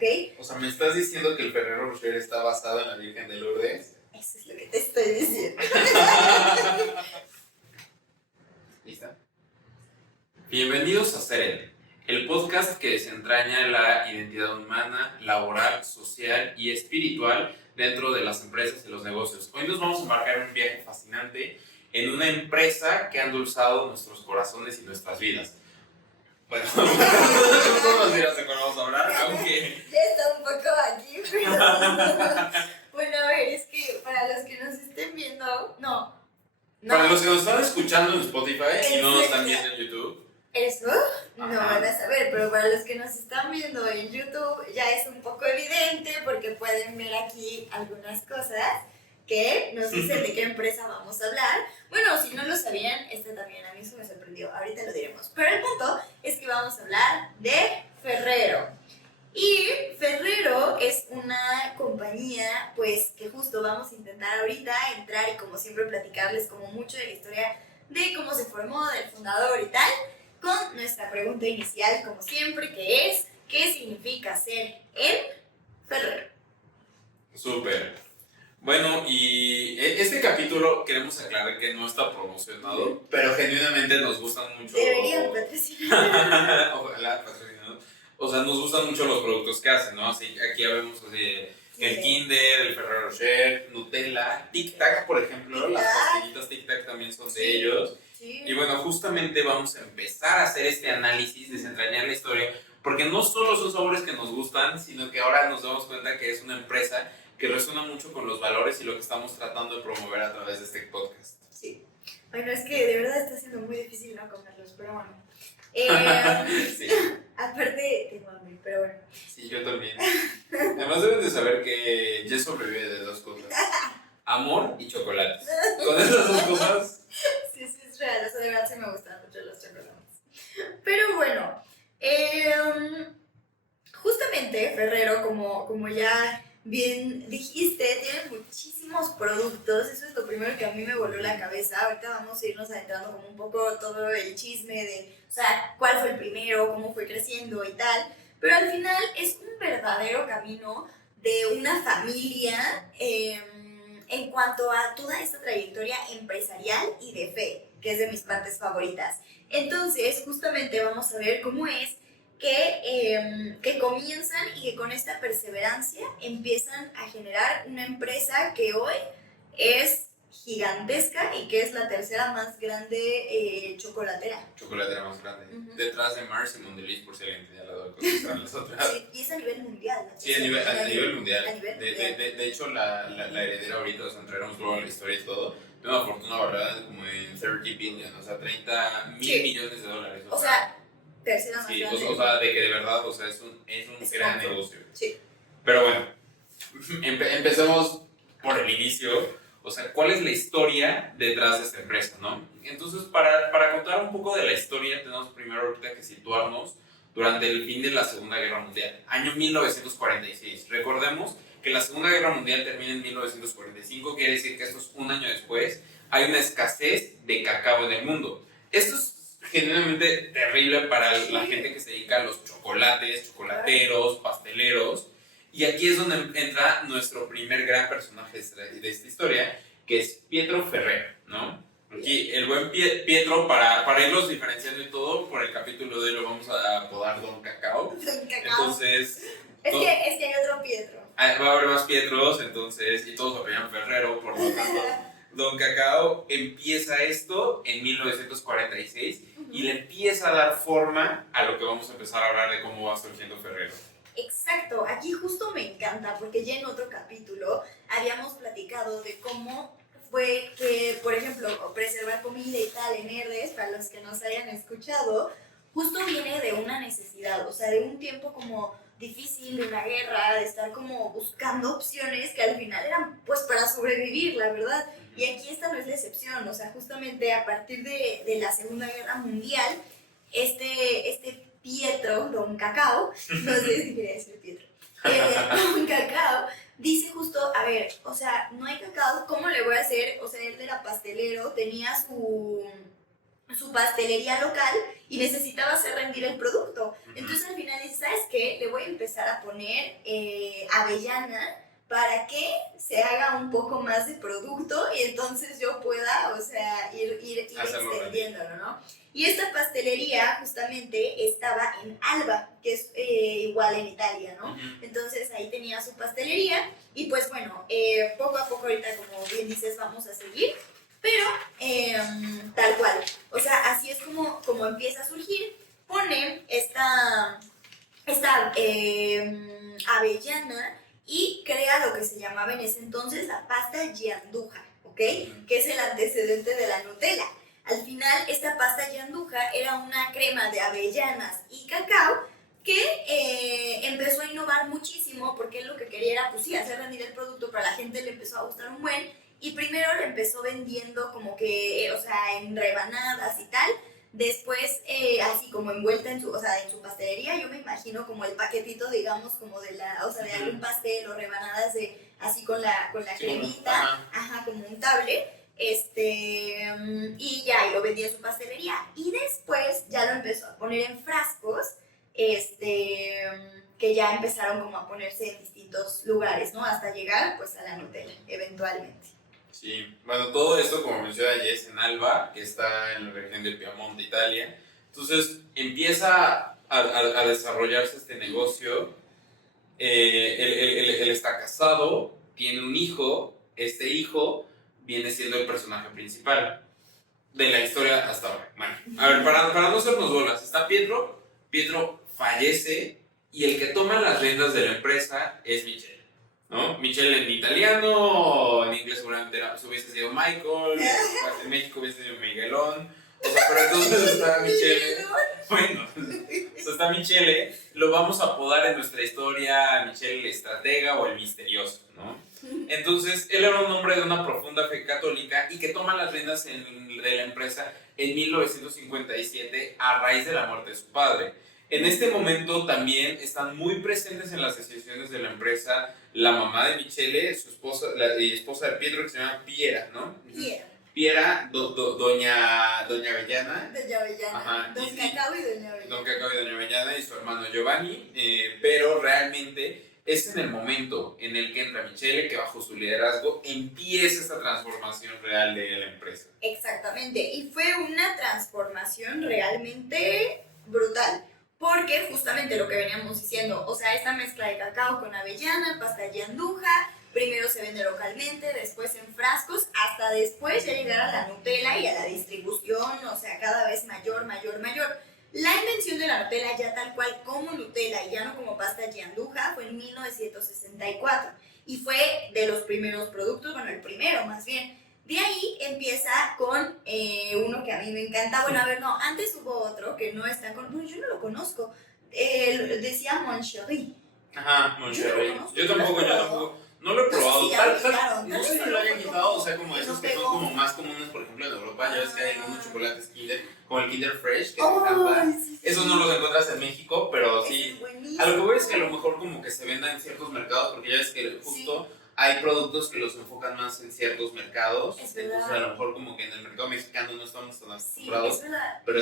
¿Ok? O sea, ¿me estás diciendo que el Ferrero Rocher está basado en la Virgen de Lourdes? Eso es lo que te estoy diciendo. ¿Lista? Bienvenidos a Seren, el podcast que desentraña la identidad humana, laboral, social y espiritual dentro de las empresas y los negocios. Hoy nos vamos a embarcar en un viaje fascinante en una empresa que ha endulzado nuestros corazones y nuestras vidas. Bueno, no todos los días de cuál vamos a hablar, aunque... Ya está un poco aquí, pero... Bueno, a ver, es que para los que nos estén viendo... No. Para los que nos están escuchando en Spotify y no nos están viendo en YouTube... ¿Eres tú? No Ajá. van a saber, pero para los que nos están viendo en YouTube ya es un poco evidente porque pueden ver aquí algunas cosas que nos dicen de qué empresa vamos a hablar. Bueno, si no lo sabían, también a mí eso me sorprendió, ahorita lo diremos. Pero el punto es que vamos a hablar de Ferrero. Y Ferrero es una compañía, pues, que justo vamos a intentar ahorita entrar y como siempre platicarles como mucho de la historia de cómo se formó, del fundador y tal, con nuestra pregunta inicial, como siempre, que es, ¿qué significa ser el Ferrero? Súper. Bueno, y este capítulo queremos aclarar que no está promocionado, pero genuinamente nos gustan mucho... Deberían patrocinar. Ojalá patrocinado. O sea, nos gustan mucho los productos que hacen, ¿no? Así, aquí ya vemos así, el Kinder, el Ferrero Rocher, Nutella, Tic Tac, por ejemplo, las pastillitas Tic Tac también son de ellos. Sí. Y bueno, justamente vamos a empezar a hacer este análisis, desentrañar la historia, porque no solo son sabores que nos gustan, sino que ahora nos damos cuenta que es una empresa que resuena mucho con los valores y lo que estamos tratando de promover a través de este podcast. Sí. Bueno, es que de verdad está siendo muy difícil no comerlos, pero bueno. Sí. Aparte, tengo hambre, pero bueno. Sí, yo también. Además deben de saber que Jess sobrevive de dos cosas. Amor y chocolates. Con esas dos cosas... Sí, es real, eso de verdad sí me gustan mucho los chocolates. Pero bueno, justamente Ferrero, como ya bien dijiste, tiene muchísimos productos. Eso es lo primero que a mí me voló la cabeza. Ahorita vamos a irnos adentrando como un poco todo el chisme de, o sea, cuál fue el primero, cómo fue creciendo y tal. Pero al final es un verdadero camino de una familia en cuanto a toda esta trayectoria empresarial y de fe, que es de mis partes favoritas. Entonces, justamente vamos a ver cómo es que comienzan y que con esta perseverancia empiezan a generar una empresa que hoy es gigantesca y que es la tercera más grande chocolatera. Chocolatera más grande. Uh-huh. Detrás de Mars y Mondelez, por si alguien tenía la duda de cómo están las otras. Sí, y es a nivel mundial. Sí, a nivel mundial. A nivel mundial. De hecho, la heredera ahorita, o sea, entraremos luego en la historia y todo, tiene una fortuna valorada como en 30 billion, o sea, 30 mil millones de dólares. O sea, tercera más grande. Sí, o sea, de que de verdad, o sea, es un gran negocio. Sí. Pero bueno, empecemos por el inicio. O sea, ¿cuál es la historia detrás de esta empresa, no? Entonces, para contar un poco de la historia, tenemos primero ahorita que situarnos durante el fin de la Segunda Guerra Mundial, año 1946. Recordemos que la Segunda Guerra Mundial termina en 1945, quiere decir que esto es un año después. Hay una escasez de cacao en el mundo. Esto es genuinamente terrible para la gente que se dedica a los chocolates, chocolateros, pasteleros. Y aquí es donde entra nuestro primer gran personaje de esta historia, que es Pietro Ferrero, ¿no? Aquí el buen Pietro, para irlos diferenciando y todo, por el capítulo de hoy lo vamos a apodar Don Cacao. Don Cacao. Entonces... Es que hay otro Pietro. Va a haber más Pietros, entonces, y todos apellan Ferrero, por lo tanto... Don Cacao empieza esto en 1946 y le empieza a dar forma a lo que vamos a empezar a hablar de cómo va surgiendo Ferrero. Exacto, aquí justo me encanta porque ya en otro capítulo habíamos platicado de cómo fue que, por ejemplo, preservar comida y tal en Herdes, para los que nos hayan escuchado, justo viene de una necesidad, o sea, de un tiempo como difícil, de una guerra, de estar como buscando opciones que al final eran pues para sobrevivir, la verdad. Y aquí esta no es la excepción, o sea, justamente a partir de la Segunda Guerra Mundial, este Pietro, Don Cacao, no sé si quería decir Pietro, Don Cacao, dice justo, a ver, o sea, no hay cacao, ¿cómo le voy a hacer? O sea, él era pastelero, tenía su su pastelería local y necesitaba hacer rendir el producto. Entonces al final dice, ¿sabes qué? Le voy a empezar a poner avellana para que se haga un poco más de producto y entonces yo pueda, o sea, ir extendiéndolo, ¿no? Y esta pastelería justamente estaba en Alba, que es igual en Italia, ¿no? Entonces ahí tenía su pastelería y pues bueno, poco a poco ahorita, como bien dices, vamos a seguir, pero tal cual, o sea, así es como empieza a surgir. Pone esta avellana y crea lo que se llamaba en ese entonces la pasta gianduja, ¿ok? Que es el antecedente de la Nutella. Al final, esta pasta gianduja era una crema de avellanas y cacao que empezó a innovar muchísimo porque él lo que quería era, pues sí, hacer rendir el producto, pero a la gente le empezó a gustar un buen, y primero lo empezó vendiendo como que, o sea, en rebanadas y tal. Después, así como envuelta en su, o sea, en su pastelería, yo me imagino como el paquetito, digamos, como de la, o sea, de algún pastel o rebanadas de, así con la sí, cremita, ajá, como un tablet, y ya, y lo vendía en su pastelería. Y después ya lo empezó a poner en frascos, que ya empezaron como a ponerse en distintos lugares, ¿no? Hasta llegar, pues, a la Nutella, eventualmente. Sí, bueno, todo esto, como menciona Jess, en Alba, que está en la región de Piamonte, Italia. Entonces empieza a desarrollarse este negocio. Él está casado, tiene un hijo. Este hijo viene siendo el personaje principal de la historia hasta ahora. Bueno, a ver, para no hacernos bolas, está Pietro. Pietro fallece y el que toma las riendas de la empresa es Michele, ¿no? Michele en italiano, en inglés seguramente hubiese sido Michael, en México hubiese sido Miguelón. O sea, pero entonces está Michele. Bueno, o sea, está Michele. Lo vamos a apodar en nuestra historia Michele el estratega o el misterioso, ¿no? Entonces, él era un hombre de una profunda fe católica y que toma las riendas de la empresa en 1957 a raíz de la muerte de su padre. En este momento también están muy presentes en las decisiones de la empresa la mamá de Michele, su esposa, la esposa de Pietro, que se llama Piera, ¿no? Piera, doña Avellana. Doña Avellana. Ajá, Don Cacao y Doña Avellana. Don Cacao y Doña Avellana y su hermano Giovanni, pero realmente es en el momento en el que entra Michele que bajo su liderazgo empieza esta transformación real de la empresa. Exactamente, y fue una transformación realmente brutal. Porque justamente lo que veníamos diciendo, o sea, esta mezcla de cacao con avellana, pasta gianduja, primero se vende localmente, después en frascos, hasta después ya llegar a la Nutella y a la distribución, o sea, cada vez mayor. La invención de la Nutella ya tal cual como Nutella y ya no como pasta gianduja fue en 1964 y fue de los primeros productos, bueno, el primero más bien. De ahí empieza con uno que a mí me encanta. Bueno, a ver, no, antes hubo otro que no está con... Bueno, yo no lo conozco. Decía Mon Chéri. Ajá, Mon Chéri. Yo tampoco. No lo he probado. No sé si lo hayan quitado, o sea, como esos que son como más comunes, por ejemplo, en Europa. Ya ves que hay algunos chocolates Kinder, como el Kinder Fresh, que me encanta. Esos no los encuentras en México, pero sí. A lo que voy es que a lo mejor como que se vendan en ciertos mercados, porque ya ves que justo... Sí. Hay productos que los enfocan más en ciertos mercados, entonces a lo mejor como que en el mercado mexicano no estamos tan acostumbrados, pero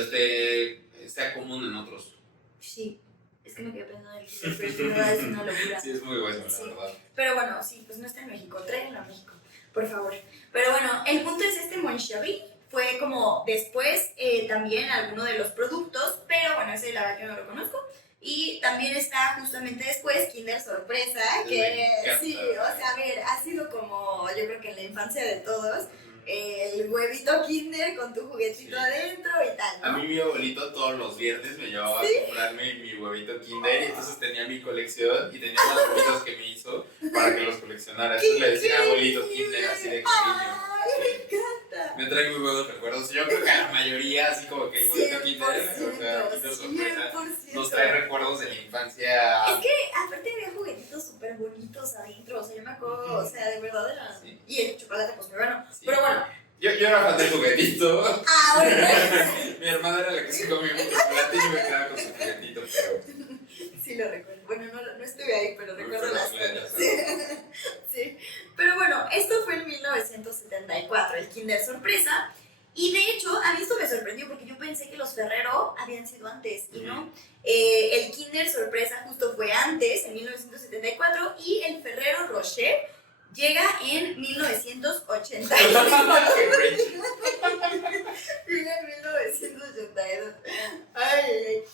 sea común en otros. Sí, es que me quedé pensando en el Kinder Fresh, de verdad es una locura. Sí, es muy bueno, la verdad. Pero bueno, sí, pues no está en México, tráiganlo a México, por favor. Pero bueno, el punto es Mon Chéri, fue como después también alguno de los productos, pero bueno, ese la verdad yo no lo conozco. Y también está justamente después Kinder Sorpresa, que sí, o sea, a ver, ha sido como, yo creo que en la infancia de todos, el huevito Kinder con tu juguetito adentro y tal, ¿no? A mí mi abuelito todos los viernes me llevaba a comprarme mi huevito Kinder y entonces tenía mi colección y tenía unos huevitos que me hizo para que los coleccionara. Entonces le decía abuelito Kinder así de cariño. Me encanta. Me trae muy buenos recuerdos. Yo creo que a la mayoría, así como que el huevito Kinder, o sea, Kinder Sorpresa, nos trae recuerdos de la infancia. Es que aparte había juguetitos súper bonitos adentro, o sea, yo me acuerdo, o sea, de verdad era... Sí. Y el chocolate, pues, bueno. Sí. Pero bueno. Yo era fan del juguetito. Bueno. Mi hermana era la que se comía mucho chocolate y yo me quedaba con su juguetito, pero... Sí, lo recuerdo. Bueno, no estuve ahí, pero recuerdo las cosas. Sí. Pero bueno, esto fue en 1974, el Kinder Sorpresa. Y de hecho, a mí esto me sorprendió porque Ferrero habían sido antes, y no. El Kinder Sorpresa justo fue antes, en 1974, y el Ferrero Rocher llega en 1982. Llega en 1982. Ay,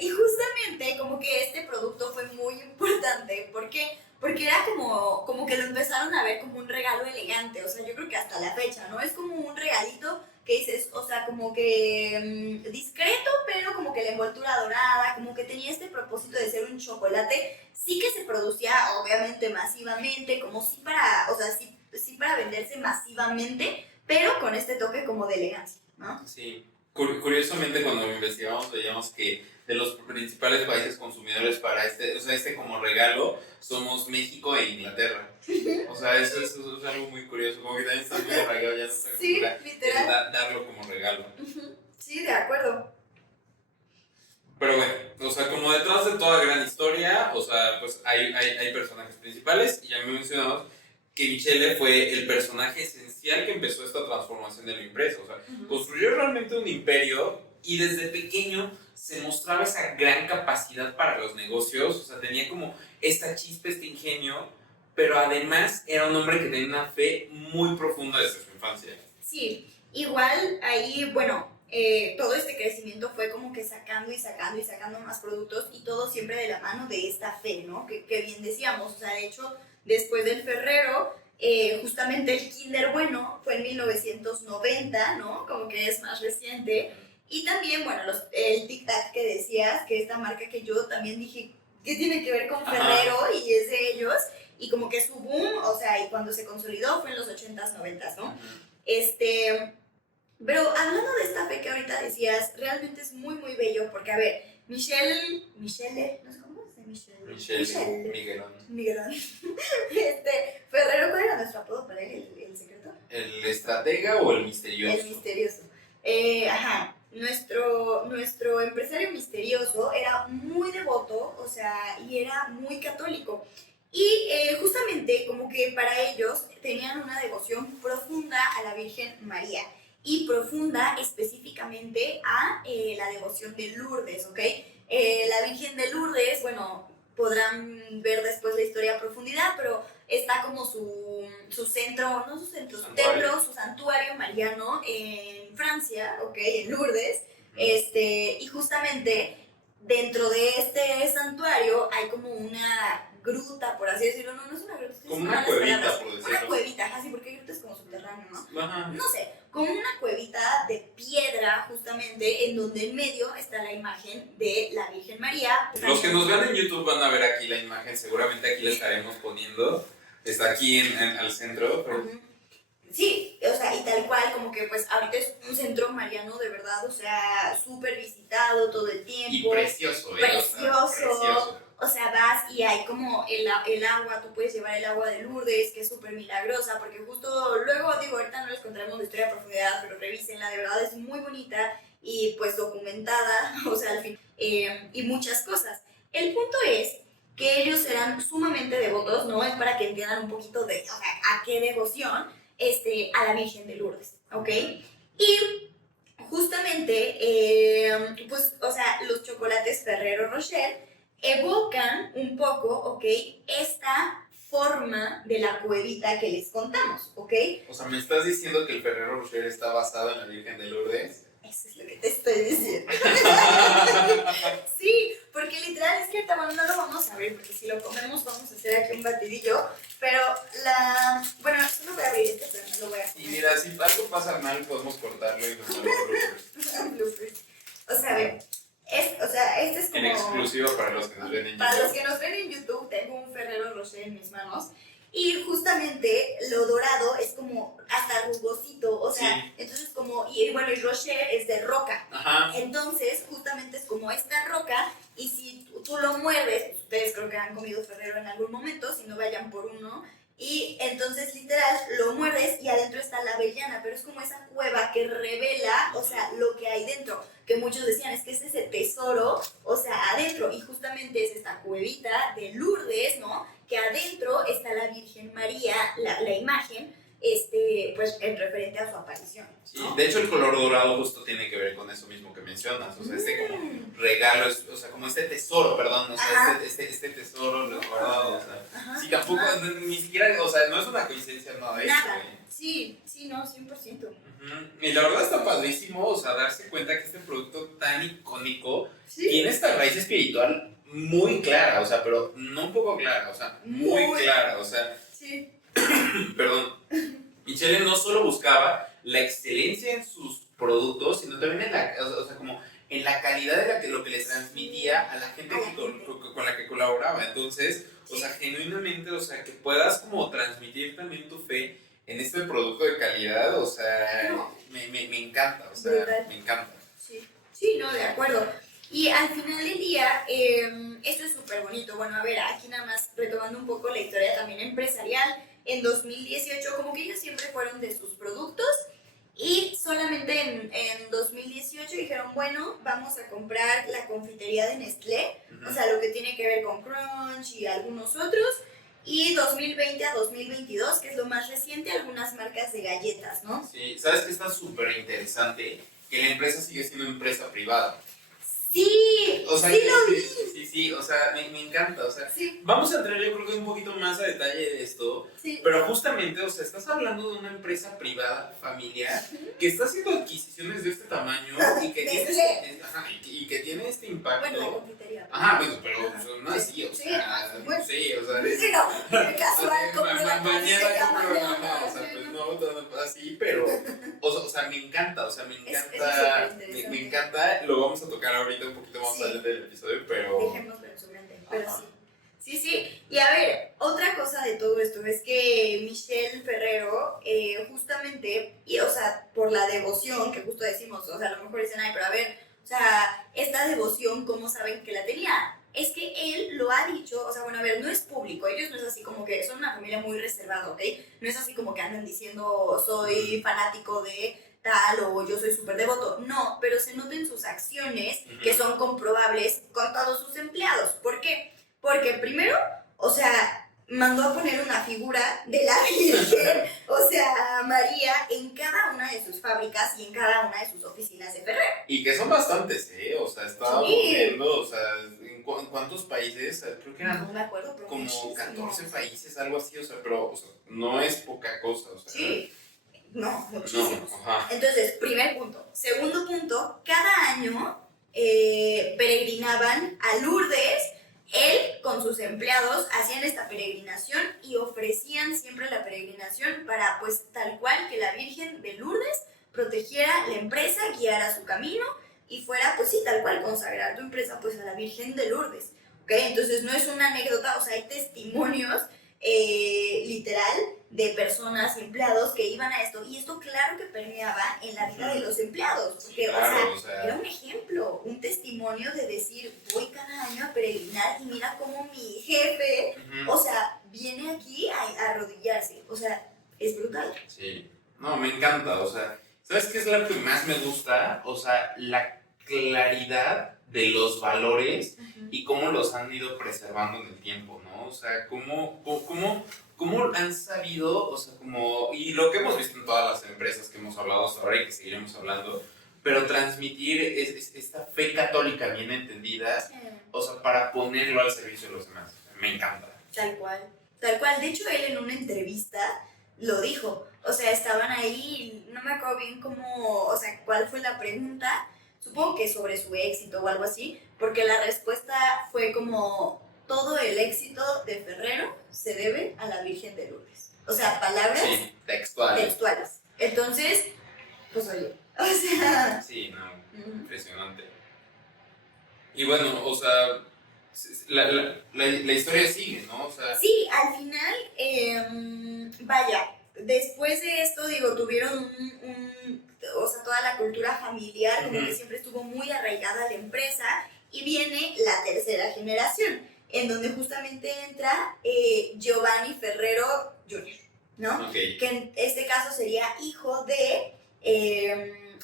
y justamente como que este producto fue muy importante. ¿Por qué? Porque era como que lo empezaron a ver como un regalo elegante. O sea, yo creo que hasta la fecha, ¿no? Es como un regalito que dices, o sea, como que discreto, pero como que la envoltura dorada, como que tenía este propósito de ser un chocolate. Sí que se producía, obviamente, masivamente, como sí para, o sea, sí para venderse masivamente, pero con este toque como de elegancia, ¿no? Sí. Curiosamente, cuando investigamos, veíamos que de los principales países consumidores para este como regalo, somos México e Inglaterra. O sea, eso es algo muy curioso, como que también está muy arraigado ya nuestra cultura, Sí, literal. darlo como regalo. Sí, de acuerdo. Pero bueno, o sea, como detrás de toda gran historia, o sea, pues hay personajes principales, y ya me mencionamos que Michele fue el personaje esencial que empezó esta transformación de lo impreso. O sea, construyó realmente un imperio y desde pequeño se mostraba esa gran capacidad para los negocios. O sea, tenía como esta chispa, este ingenio, pero además era un hombre que tenía una fe muy profunda desde su infancia. Sí, igual ahí, bueno, todo este crecimiento fue como que sacando y sacando y sacando más productos, y todo siempre de la mano de esta fe, ¿no? Que bien decíamos, o sea, de hecho, después del Ferrero, justamente el Kinder Bueno fue en 1990, ¿no? Como que es más reciente. Y también, bueno, el Tic Tac que decías, que esta marca que yo también dije, ¿qué tiene que ver con Ferrero? Y es de ellos. Y como que su boom, o sea, y cuando se consolidó fue en los 80s, 90s, ¿no? Pero hablando de esta fe que ahorita decías, realmente es muy, muy bello, porque, a ver, Michele, no sé cómo se dice Michele, Miguelón. Ferrero, ¿cuál era nuestro apodo para él, el secreto? ¿El estratega o el misterioso? El misterioso. Ajá, nuestro empresario misterioso era muy devoto, o sea, y era muy católico. Y justamente como que para ellos tenían una devoción profunda a la Virgen María, y profunda específicamente a la devoción de Lourdes, ¿ok? La Virgen de Lourdes, bueno, podrán ver después la historia a profundidad, pero está como su centro, no su centro, su templo, su santuario mariano en Francia, ¿ok? En Lourdes. Y justamente dentro de este santuario hay como una gruta, por así decirlo. No es una gruta, como una cuevita, por decirlo. Una cuevita, así, porque gruta es como subterráneo, ¿no? Ajá. No sé, como una cuevita de piedra, justamente, en donde en medio está la imagen de la Virgen María. Los que nos vean en YouTube van a ver aquí la imagen, seguramente aquí la estaremos poniendo. Está aquí al centro. Pero... Sí, o sea, y tal cual, como que pues ahorita es un centro mariano de verdad, o sea, súper visitado todo el tiempo. Y precioso, precioso. O sea, vas y hay como el agua, tú puedes llevar el agua de Lourdes, que es súper milagrosa, porque justo luego, digo, ahorita no les contaremos la historia a profundidad, pero revísenla, de verdad es muy bonita y pues documentada, o sea, al fin, y muchas cosas. El punto es que ellos eran sumamente devotos, ¿no? Es para que entiendan un poquito de, o sea, a qué devoción, a la Virgen de Lourdes, ¿ok? Y justamente, pues, o sea, los chocolates Ferrero Rocher evocan un poco, ¿ok? Esta forma de la cuevita que les contamos, ¿ok? O sea, ¿me estás diciendo que el Ferrero Rocher está basado en la Virgen de Lourdes? Eso es lo que te estoy diciendo. Sí, porque literal es que ahorita, bueno, no lo vamos a ver, porque si lo comemos vamos a hacer aquí un batidillo, pero bueno, no voy a abrir este, pero no lo voy a hacer. Y mira, si algo pasa mal, podemos cortarlo y nos bloopers. O sea, a ver, este es como... En exclusiva para los que nos ven en YouTube. Para los que nos ven en YouTube, tengo un Ferrero Rocher en mis manos. Y justamente lo dorado es como hasta rugosito, o sea, sí. Entonces como, y bueno, el Rocher es de roca. Ajá. Entonces, justamente es como esta roca, y si tú lo mueves, ustedes creo que han comido Ferrero en algún momento, si no vayan por uno, y entonces literal lo muerdes y adentro está la avellana, pero es como esa cueva que revela, o sea, lo que hay dentro, que muchos decían, es que es ese tesoro, o sea, adentro, y justamente es esta cuevita de Lourdes, ¿no? Que adentro está la Virgen María, la imagen, pues en referente a su aparición, ¿no? Sí, de hecho el color dorado justo tiene que ver con eso mismo que mencionas, o sea, como regalo, o sea, como este tesoro, perdón, o sea, este tesoro guardado, o sea, sí, tampoco, ni siquiera, o sea, no es una coincidencia nada de eso. Sí, no, 100%. Y la verdad está padrísimo, o sea, darse cuenta que este producto tan icónico tiene esta raíz espiritual muy clara, o sea, pero no un poco clara, o sea, muy clara, o sea, perdón, Michele no solo buscaba la excelencia en sus productos, sino también en la, o sea, como en la calidad de lo que les transmitía a la gente con la que colaboraba. Entonces, o sea, genuinamente, o sea, que puedas como transmitir también tu fe en este producto de calidad, o sea, me encanta, o sea, me encanta. Sí, no, de acuerdo. Y al final del día, esto es súper bonito. Bueno, a ver, aquí nada más retomando un poco la historia también empresarial, en 2018 como que ellos siempre fueron de sus productos y solamente en 2018 dijeron, bueno, vamos a comprar la confitería de Nestlé, o sea, lo que tiene que ver con Crunch y algunos otros, y 2020 a 2022, que es lo más reciente, algunas marcas de galletas, ¿no? Sí, ¿sabes qué está súper interesante? Que la empresa sigue siendo empresa privada. Sí, o sea, sí lo vi. Sí, o sea, me encanta, o sea, vamos a entrar yo creo que un poquito más a detalle de esto, pero justamente, o sea, estás hablando de una empresa privada, familiar, que está haciendo adquisiciones de este tamaño y que tiene este impacto. Bueno, la confitería. Bueno, pero no así, o sea, casual, mañana compro la mamá, o sea, pues no así, pero, o sea, me encanta, me encanta, lo vamos a tocar ahorita un poquito más adelante del episodio, pero... Dejémoslo en su mente, pero sí. Y a ver, otra cosa de todo esto es que Michelle Ferrero, justamente, o sea, por la devoción que justo decimos, o sea, a lo mejor dicen, ay, pero a ver, o sea, esta devoción, ¿cómo saben que la tenía? Es que él lo ha dicho, o sea, bueno, a ver, no es público, ellos no es así como que, son una familia muy reservada, ¿ok? No es así como que andan diciendo, soy fanático de tal o yo soy súper devoto, no, pero se nota en sus acciones que son comprobables con todos sus empleados. ¿Por qué? Porque primero, o sea, mandó a poner una figura de la Virgen, o sea, María, en cada una de sus fábricas y en cada una de sus oficinas de Ferrero. Y que son bastantes, o sea, estaba viendo, o sea, ¿en cuántos países? Creo que eran no me acuerdo, pero como 14 países, algo así, o sea, pero o sea, no es poca cosa, o sea. No, muchísimos. No, entonces, primer punto. Segundo punto, cada año peregrinaban a Lourdes. Él con sus empleados hacían esta peregrinación y ofrecían siempre la peregrinación para, pues, tal cual que la Virgen de Lourdes protegiera la empresa, guiara su camino y fuera, pues sí, tal cual, consagrar tu empresa, pues, a la Virgen de Lourdes. ¿Ok? Entonces, no es una anécdota, o sea, hay testimonios literal de personas, empleados que iban a esto, y esto claro que permeaba en la vida de los empleados, porque claro, o sea, era un ejemplo, un testimonio de decir, voy cada año a peregrinar y mira cómo mi jefe, o sea, viene aquí a arrodillarse, o sea, es brutal. Sí, no, me encanta, o sea, ¿sabes qué es lo que más me gusta? O sea, la claridad de los valores y cómo los han ido preservando en el tiempo, ¿no? O sea, cómo han sabido, o sea, como, y lo que hemos visto en todas las empresas que hemos hablado hasta ahora y que seguiremos hablando, pero transmitir esta fe católica bien entendida, o sea, para ponerlo al servicio de los demás. Me encanta. Tal cual. De hecho, él en una entrevista lo dijo. O sea, estaban ahí, no me acuerdo bien cómo, o sea, cuál fue la pregunta. Supongo que sobre su éxito o algo así, porque la respuesta fue como, todo el éxito de Ferrero se debe a la Virgen de Lourdes. O sea, palabras textuales. Entonces, pues oye, o sea... Sí, no, impresionante. Y bueno, o sea, la historia sigue, ¿no? O sea... Sí, al final, vaya, después de esto, digo, tuvieron o sea, toda la cultura familiar, como que siempre estuvo muy arraigada a la empresa, y viene la tercera generación, en donde justamente entra Giovanni Ferrero Jr., ¿no? Okay. Que en este caso sería hijo de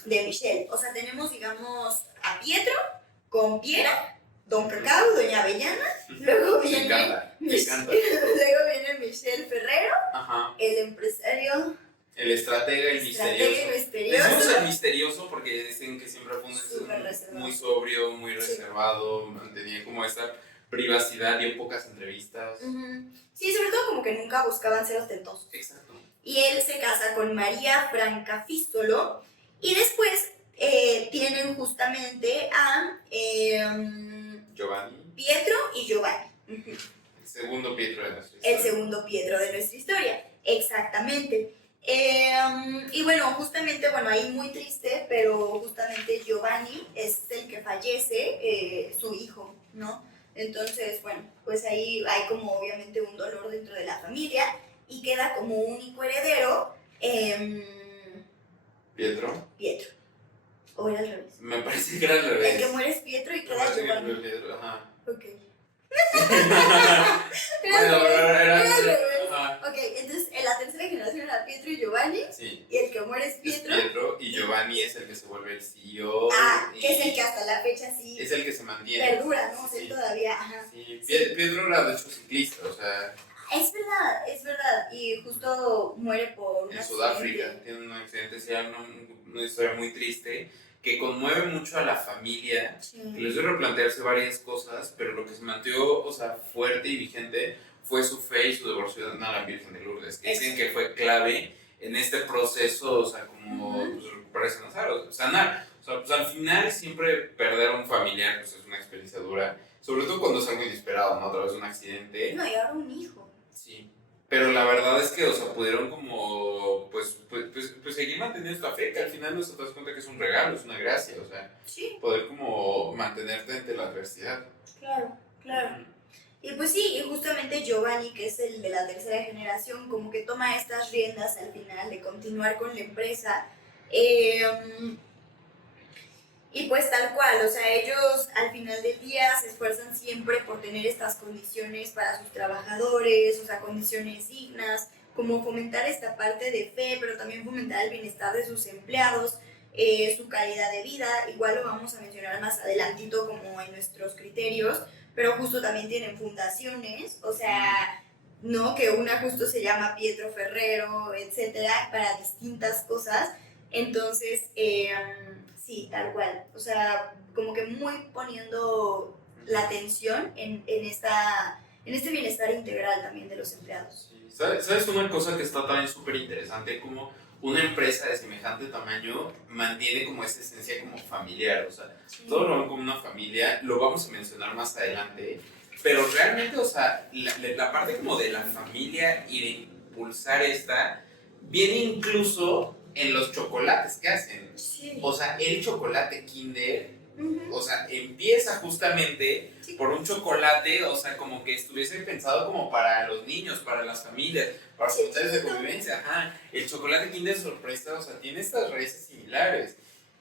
Michelle. O sea, tenemos, digamos, a Pietro con Piera, Don Cacao, Doña Avellana, luego viene me encanta. Luego viene Michelle Ferrero, Ajá. el empresario El estratega, el Estratega misterioso. y Decimos misterioso. el misterioso porque dicen que siempre fue Súper reservado. muy sobrio, muy Sí. reservado, mantenía como esta privacidad, dio pocas entrevistas. Ujú. Sí, sobre todo como que nunca buscaban ser ostentosos. Exacto. Y él se casa con María Francafistolo y después tienen justamente a Giovanni, Pietro y Giovanni. Ujú. el segundo Pietro de nuestra El historia. segundo Pietro de nuestra historia, exactamente. Y bueno, justamente, bueno, ahí muy triste, pero justamente Giovanni es el que fallece, su hijo, ¿no? Entonces, bueno, pues ahí hay como obviamente un dolor dentro de la familia y queda como único heredero Pietro. Pietro. ¿O era al revés? Me parece que era al revés. El que muere es Pietro y Me queda parece que Giovanni. fue Pietro, ajá. Ok. Bueno, pero era al revés. ajá. Ok, entonces en la tercera generación era Pietro y Giovanni. Sí. Y el que muere es Es Pietro. Pietro y Giovanni es el que se vuelve el CEO. Que es el que hasta la fecha sí Es el que se mantiene. perdura, ¿no? O sea, Sí. él todavía, ajá. Sí, Pietro era de hecho ciclista, o sea, Es verdad. Y justo muere por un en accidente. Sudáfrica tiene un accidente, sí, una historia muy triste que conmueve mucho a la familia. Sí. Que les debe replantearse varias cosas, pero lo que se mantuvo, o sea, fuerte y vigente fue su fe y su devoción a la Virgen de Lourdes, que dicen que fue clave en este proceso, o sea, como pues, recuperarse, sanar. O sea, pues al final siempre perder a un familiar pues, es una experiencia dura, sobre todo cuando es algo inesperado, ¿no? A través de un accidente. No, y ahora un hijo. Sí. Pero la verdad es que, o sea, pudieron como, pues seguir manteniendo esta fe, que al final no te das cuenta que es un regalo, es una gracia, o sea, Sí, poder como mantenerte ante la adversidad. claro. Y pues sí, y justamente Giovanni, que es el de la tercera generación, como que toma estas riendas al final de continuar con la empresa. Y pues tal cual, o sea, ellos al final del día se esfuerzan siempre por tener estas condiciones para sus trabajadores, o sea, condiciones dignas, como fomentar esta parte de fe, pero también fomentar el bienestar de sus empleados, su calidad de vida. Igual lo vamos a mencionar más adelantito como en nuestros criterios, pero justo también tienen fundaciones, o sea, ¿no? Que una justo se llama Pietro Ferrero, etcétera, para distintas cosas. Entonces, sí, tal cual. O sea, como que muy poniendo la atención en este bienestar integral también de los empleados. Sí. ¿Sabes una cosa que está también súper interesante? Como una empresa de semejante tamaño mantiene como esa esencia como familiar, o sea, Sí. todo lo ven como una familia, lo vamos a mencionar más adelante, pero realmente, o sea, la parte como de la familia y de impulsar esta, viene incluso en los chocolates que hacen. Sí. O sea, el chocolate Kinder, Uh-huh. o sea, empieza justamente por un chocolate, o sea, como que estuviese pensado como para los niños, para las familias, para los comentarios de convivencia. Ajá, el chocolate Kinder sorpresa, o sea, tiene estas raíces similares.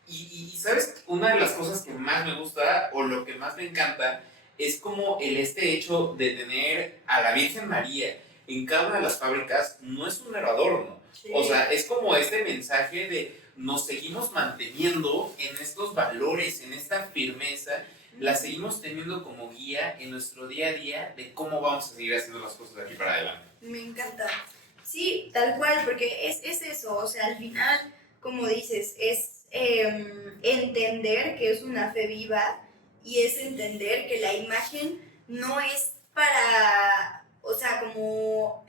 Y ¿sabes? Una de las cosas que más me gusta, o lo que más me encanta, es como este hecho de tener a la Virgen María en cada una de las fábricas, no es un mero adorno. Sí. O sea, es como este mensaje de nos seguimos manteniendo en estos valores, en esta firmeza, la seguimos teniendo como guía en nuestro día a día de cómo vamos a seguir haciendo las cosas de aquí para adelante. Me encanta. Sí, tal cual, porque es eso, o sea, al final, como dices, es entender que es una fe viva y es entender que la imagen no es para, o sea, como,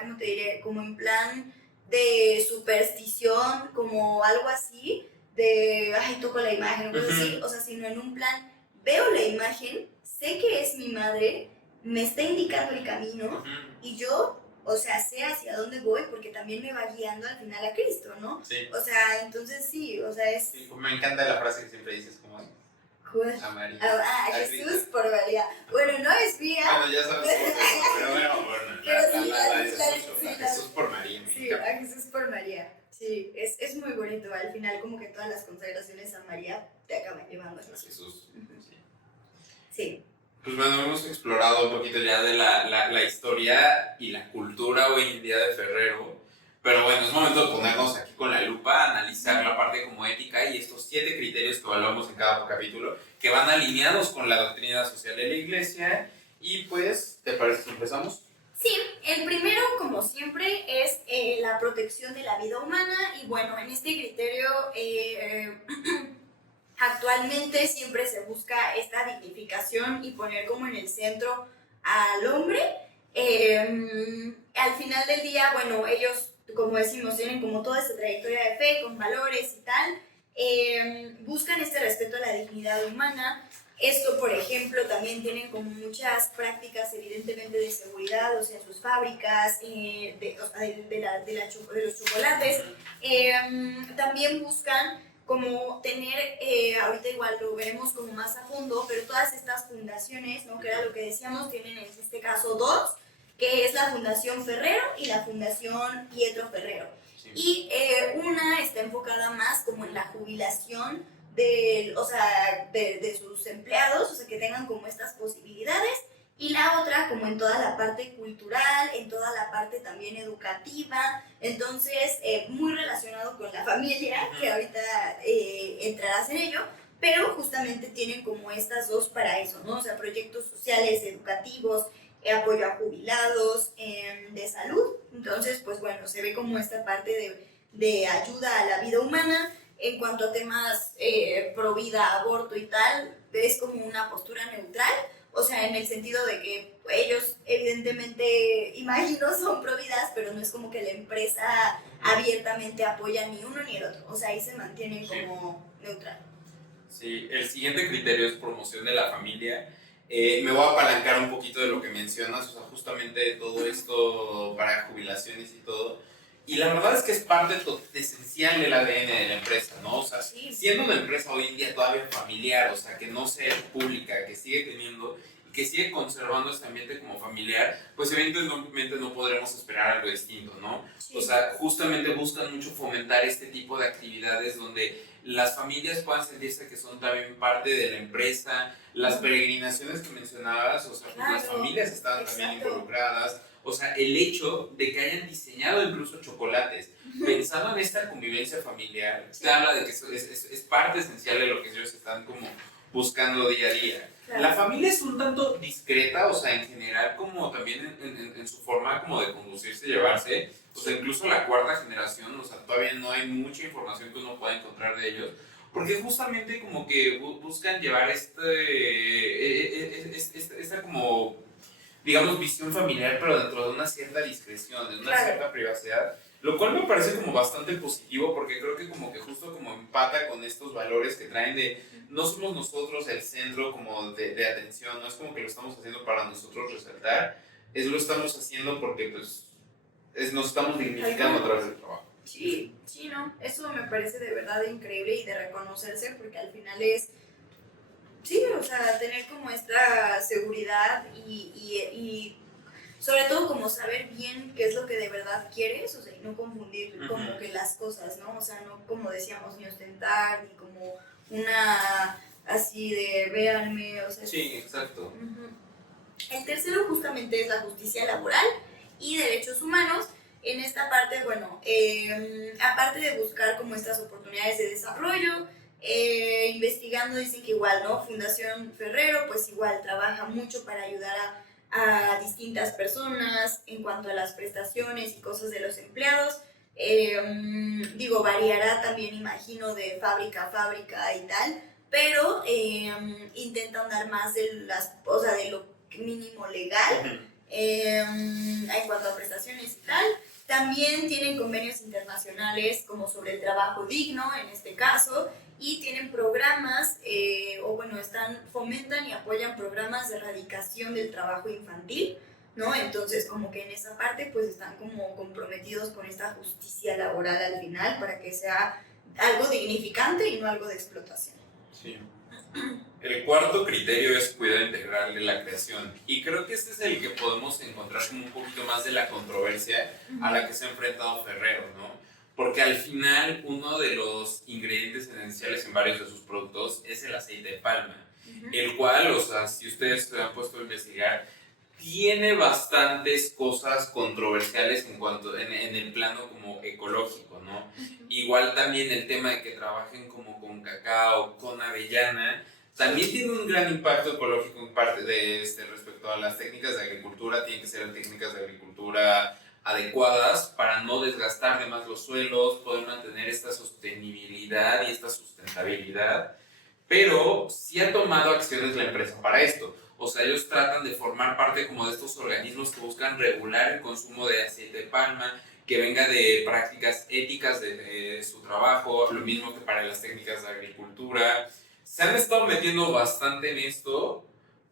¿cómo te diré? Como en plan de superstición, como algo así, de, ay, toco la imagen, o cosas así, o sea, sino en un plan, veo la imagen, sé que es mi madre, me está indicando el camino y yo, o sea, sé hacia dónde voy porque también me va guiando al final a Cristo, ¿no? Sí. O sea, entonces sí, o sea, es... Sí, me encanta la frase que siempre dices, como ¿Cuál? a María. A Jesús por María. Bueno, no es mía. Bueno, ya sabes cómo es, pero bueno, Pero sí, la dices la- mucho, sí, a la- Jesús por María, me Sí, encanta. a Jesús por María. Sí, es muy bonito. Al final, como que todas las consagraciones a María te acaban llevando a A Jesús. Jesús, sí. Sí. Pues bueno, hemos explorado un poquito ya de la historia y la cultura hoy en día de Ferrero, pero bueno, es momento de ponernos aquí con la lupa, analizar la parte como ética y estos 7 criterios que evaluamos en cada capítulo, que van alineados con la doctrina social de la iglesia, y pues, ¿te parece si empezamos? Sí, El primero, como siempre, es la protección de la vida humana y bueno, en este criterio actualmente siempre se busca esta dignificación y poner como en el centro al hombre. Al final del día, bueno, ellos, como decimos, tienen como toda esta trayectoria de fe, con valores y tal, buscan este respeto a la dignidad humana. Esto, por ejemplo, también tienen como muchas prácticas evidentemente de seguridad, o sea, en sus fábricas, de los chocolates. También buscan como tener, ahorita igual lo veremos como más a fondo, pero todas estas fundaciones, ¿no? Que era lo que decíamos, tienen en este caso dos, que es la Fundación Ferrero y la Fundación Pietro Ferrero. Sí. Y una está enfocada más como en la jubilación de sus empleados, o sea, que tengan como estas posibilidades, y la otra como en toda la parte cultural, en toda la parte también educativa, entonces muy relacionado con la familia, que ahorita entrarás en ello, pero justamente tienen como estas dos para eso, ¿no? O sea, proyectos sociales, educativos, apoyo a jubilados, de salud, entonces pues bueno, se ve como esta parte de ayuda a la vida humana. En cuanto a temas pro vida, aborto y tal, es como una postura neutral, o sea, en el sentido de que ellos evidentemente, imagino, son pro vidas, pero no es como que la empresa abiertamente apoya ni uno ni el otro, o sea, ahí se mantienen como neutral. Sí, el siguiente criterio es promoción de la familia. Me voy a apalancar un poquito de lo que mencionas, o sea, justamente todo esto para jubilaciones y todo. Y la verdad es que es parte esencial del ADN de la empresa, ¿no? O sea, sí, siendo una empresa hoy en día todavía familiar, o sea, que no sea pública, que sigue teniendo y que sigue conservando este ambiente como familiar, pues evidentemente no podremos esperar algo distinto, ¿no? Sí. O sea, justamente buscan mucho fomentar este tipo de actividades donde las familias puedan sentirse que son también parte de la empresa, las peregrinaciones que mencionabas, o sea, pues claro, las familias estaban también involucradas. O sea, el hecho de que hayan diseñado incluso chocolates pensando en esta convivencia familiar, te habla de que es parte esencial de lo que ellos están como buscando día a día. Claro. La familia es un tanto discreta, o sea, en general, como también en su forma como de conducirse y llevarse. O sea, incluso la cuarta generación, o sea, todavía no hay mucha información que uno pueda encontrar de ellos. Porque justamente como que buscan llevar esta como, digamos, visión familiar, pero dentro de una cierta discreción, de una cierta privacidad, lo cual me parece como bastante positivo, porque creo que como que justo como empata con estos valores que traen de no somos nosotros el centro como de atención, no es como que lo estamos haciendo para nosotros resaltar, es lo estamos haciendo porque pues nos estamos dignificando a través del trabajo. Sí, sí, no, eso me parece de verdad increíble y de reconocerse, porque al final es, sí, o sea, tener como esta seguridad y sobre todo como saber bien qué es lo que de verdad quieres, o sea, y no confundir como que las cosas, ¿no? O sea, no como decíamos, ni ostentar, ni como una así de véanme, o sea. Sí, exacto. El tercero justamente es la justicia laboral y derechos humanos. En esta parte, bueno, aparte de buscar como estas oportunidades de desarrollo, investigando, dicen que igual, ¿no? Fundación Ferrero, pues igual trabaja mucho para ayudar a distintas personas en cuanto a las prestaciones y cosas de los empleados. Digo, variará también, imagino, de fábrica a fábrica y tal, pero intentan dar más de de lo mínimo legal en cuanto a prestaciones y tal. También tienen convenios internacionales como sobre el trabajo digno, en este caso, y tienen programas, fomentan y apoyan programas de erradicación del trabajo infantil, ¿no? Entonces, como que en esa parte, pues están como comprometidos con esta justicia laboral al final para que sea algo dignificante y no algo de explotación. Sí. El cuarto criterio es cuidado integral de la creación, y creo que este es el que podemos encontrar como un poquito más de la controversia a la que se ha enfrentado Ferrero, ¿no? Porque al final uno de los ingredientes esenciales en varios de sus productos es el aceite de palma, el cual, o sea, si ustedes se han puesto a investigar, tiene bastantes cosas controversiales en el plano como ecológico, ¿no? Igual también el tema de que trabajen como con cacao, con avellana, también tiene un gran impacto ecológico en parte de respecto a las técnicas de agricultura. Tienen que ser técnicas de agricultura adecuadas para no desgastar de más los suelos, poder mantener esta sostenibilidad y esta sustentabilidad, pero sí ha tomado acciones la empresa para esto. O sea, ellos tratan de formar parte como de estos organismos que buscan regular el consumo de aceite de palma, que venga de prácticas éticas de su trabajo, lo mismo que para las técnicas de agricultura. Se han estado metiendo bastante en esto,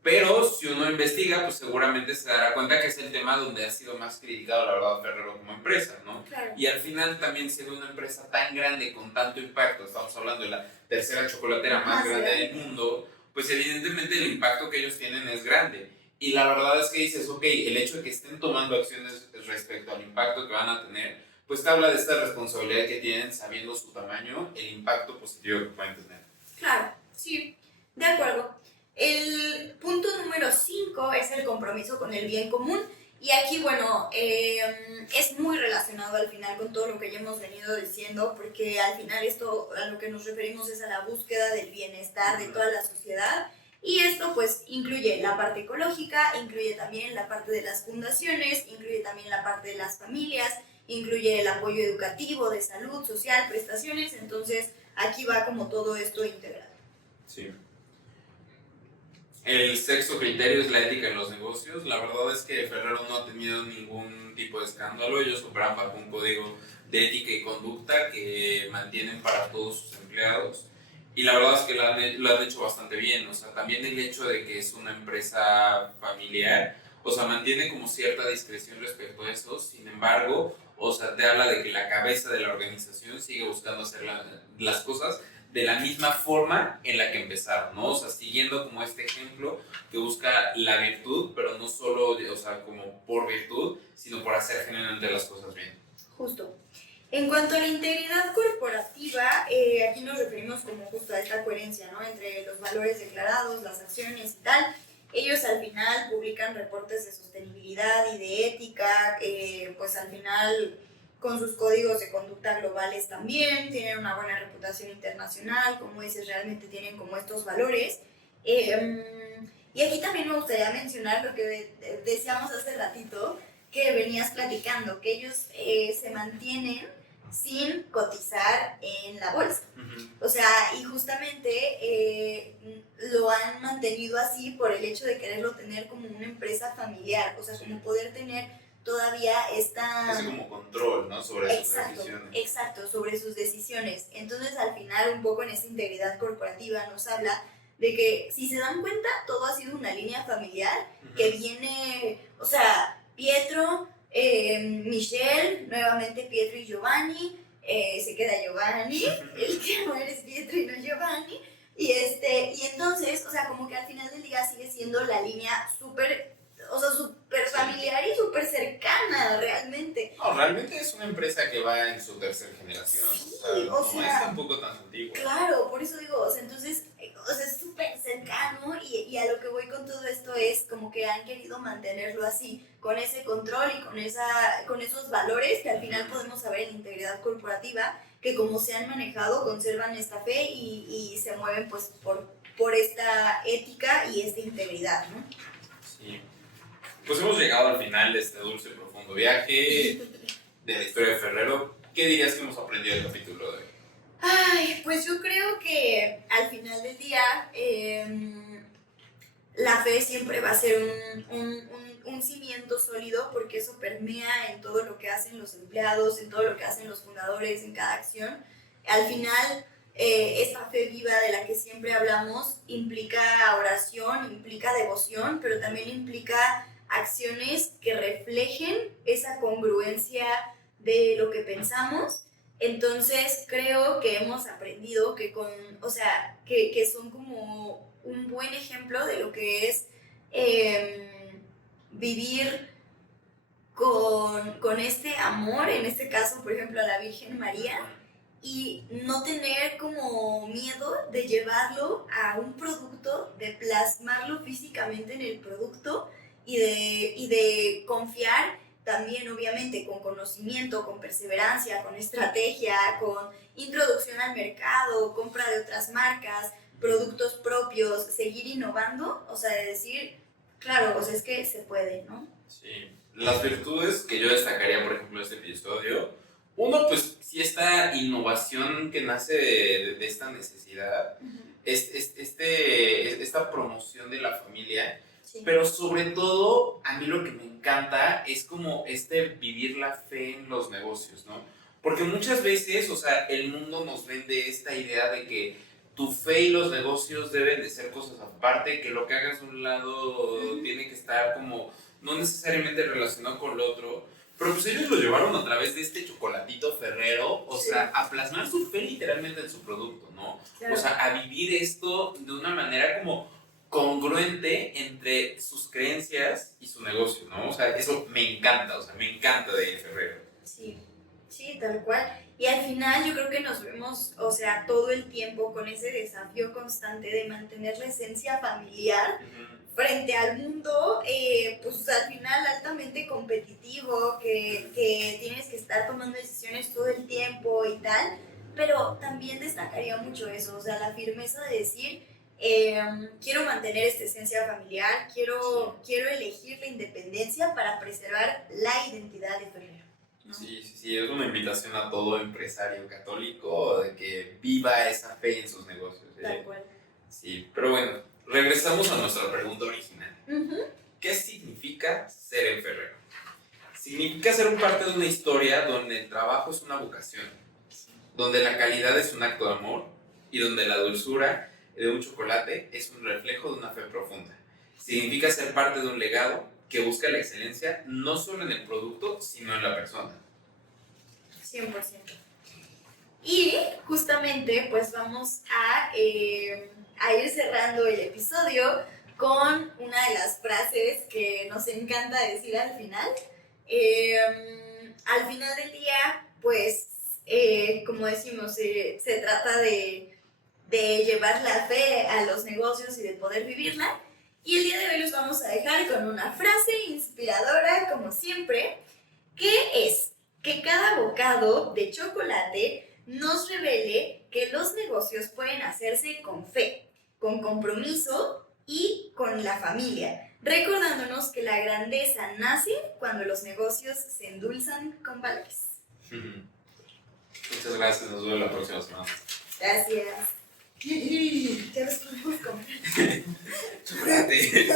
pero si uno investiga, pues seguramente se dará cuenta que es el tema donde ha sido más criticado, la verdad, Ferrero como empresa, ¿no? Claro. Y al final también siendo una empresa tan grande, con tanto impacto, estamos hablando de la tercera chocolatera más grande del mundo, pues evidentemente el impacto que ellos tienen es grande. Y la verdad es que dices, ok, el hecho de que estén tomando acciones respecto al impacto que van a tener, pues te habla de esta responsabilidad que tienen, sabiendo su tamaño, el impacto positivo que pueden tener. Claro, sí, de acuerdo. El punto número 5 es el compromiso con el bien común. Y aquí, bueno, es muy relacionado al final con todo lo que ya hemos venido diciendo, porque al final esto a lo que nos referimos es a la búsqueda del bienestar de toda la sociedad. Y esto pues incluye la parte ecológica, incluye también la parte de las fundaciones, incluye también la parte de las familias, incluye el apoyo educativo, de salud, social, prestaciones. Entonces aquí va como todo esto integrado. Sí. El sexto criterio es la ética en los negocios. La verdad es que Ferrero no ha tenido ningún tipo de escándalo. Ellos operan bajo un código de ética y conducta que mantienen para todos sus empleados. Y la verdad es que lo han hecho bastante bien. O sea, también el hecho de que es una empresa familiar, o sea, mantiene como cierta discreción respecto a eso. Sin embargo, o sea, te habla de que la cabeza de la organización sigue buscando hacer las cosas de la misma forma en la que empezaron, ¿no? O sea, siguiendo como este ejemplo que busca la virtud, pero no solo, o sea, como por virtud, sino por hacer generalmente las cosas bien. Justo. En cuanto a la integridad corporativa, aquí nos referimos como justo a esta coherencia, ¿no? Entre los valores declarados, las acciones y tal. Ellos al final publican reportes de sostenibilidad y de ética, pues al final con sus códigos de conducta globales también, tienen una buena reputación internacional, como dices, realmente tienen como estos valores. Y aquí también me gustaría mencionar lo que decíamos hace ratito, que venías platicando, que ellos se mantienen sin cotizar en la bolsa. O sea, y justamente lo han mantenido así por el hecho de quererlo tener como una empresa familiar, o sea, como poder tener todavía esta... Es como control, ¿no? Sobre sus decisiones. Exacto, sobre sus decisiones. Entonces, al final, un poco en esta integridad corporativa nos habla de que, si se dan cuenta, todo ha sido una línea familiar que viene, o sea, Pietro, Michelle, nuevamente Pietro y Giovanni, se queda Giovanni, el que no eres Pietro y no Giovanni, y entonces, o sea, como que al final del día sigue siendo la línea súper, o sea, súper familiar y súper cercana, realmente. No, realmente es una empresa que va en su tercera generación. Sí, o sea, es tampoco tan antigua. Claro, por eso digo, o sea, entonces, o sea, es súper cercano y a lo que voy con todo esto es como que han querido mantenerlo así, con ese control y con esos valores que al final podemos saber en la integridad corporativa, que como se han manejado, conservan esta fe y se mueven pues por esta ética y esta integridad, ¿no? Sí. Pues hemos llegado al final de este dulce y profundo viaje de la historia de Ferrero. ¿Qué dirías que hemos aprendido del capítulo de hoy? Ay, pues yo creo que al final del día la fe siempre va a ser un cimiento sólido, porque eso permea en todo lo que hacen los empleados, en todo lo que hacen los fundadores, en cada acción. Al final, esta fe viva de la que siempre hablamos implica oración, implica devoción, pero también implica acciones que reflejen esa congruencia de lo que pensamos. Entonces creo que hemos aprendido que que son como un buen ejemplo de lo que es vivir con este amor, en este caso, por ejemplo, a la Virgen María, y no tener como miedo de llevarlo a un producto, de plasmarlo físicamente en el producto y de confiar también, obviamente, con conocimiento, con perseverancia, con estrategia, con introducción al mercado, compra de otras marcas, productos propios, seguir innovando, o sea, de decir, claro, o sea, es que se puede, ¿no? Sí. Las virtudes que yo destacaría, por ejemplo, de este episodio, uno, pues, sí, esta innovación que nace de esta necesidad, esta promoción de la familia, Sí. pero sobre todo, a mí lo que me encanta es como vivir la fe en los negocios, ¿no? Porque muchas veces, o sea, el mundo nos vende esta idea de que tu fe y los negocios deben de ser cosas aparte, que lo que hagas a un lado tiene que estar como no necesariamente relacionado con lo otro, pero pues ellos lo llevaron a través de este chocolatito Ferrero, o Sí. sea, a plasmar su fe literalmente en su producto, ¿no? Claro. O sea, a vivir esto de una manera como congruente entre sus creencias y su negocio, ¿no? O sea, eso me encanta, o sea, me encanta de Ferrero. Sí, sí, tal cual. Y al final yo creo que nos vemos, o sea, todo el tiempo con ese desafío constante de mantener la esencia familiar frente al mundo, pues al final altamente competitivo, que tienes que estar tomando decisiones todo el tiempo y tal, pero también destacaría mucho eso, o sea, la firmeza de decir, quiero mantener esta esencia familiar, quiero elegir la independencia para preservar la identidad de Ferrero, ¿no? Sí, sí, sí, es una invitación a todo empresario católico de que viva esa fe en sus negocios. Tal cual. Sí, pero bueno, regresamos a nuestra pregunta original. ¿Qué significa ser en Ferrero? Significa ser un parte de una historia donde el trabajo es una vocación, donde la calidad es un acto de amor y donde la dulzura de un chocolate es un reflejo de una fe profunda. Significa ser parte de un legado que busca la excelencia no solo en el producto, sino en la persona. 100%. Y justamente pues vamos a ir cerrando el episodio con una de las frases que nos encanta decir al final. Al final del día, pues, como decimos, se trata de llevar la fe a los negocios y de poder vivirla. Y el día de hoy los vamos a dejar con una frase inspiradora, como siempre, que es que cada bocado de chocolate nos revele que los negocios pueden hacerse con fe, con compromiso y con la familia, recordándonos que la grandeza nace cuando los negocios se endulzan con valores. Muchas gracias, nos vemos la próxima semana. Gracias. Ya los podemos comprar. Chocolate.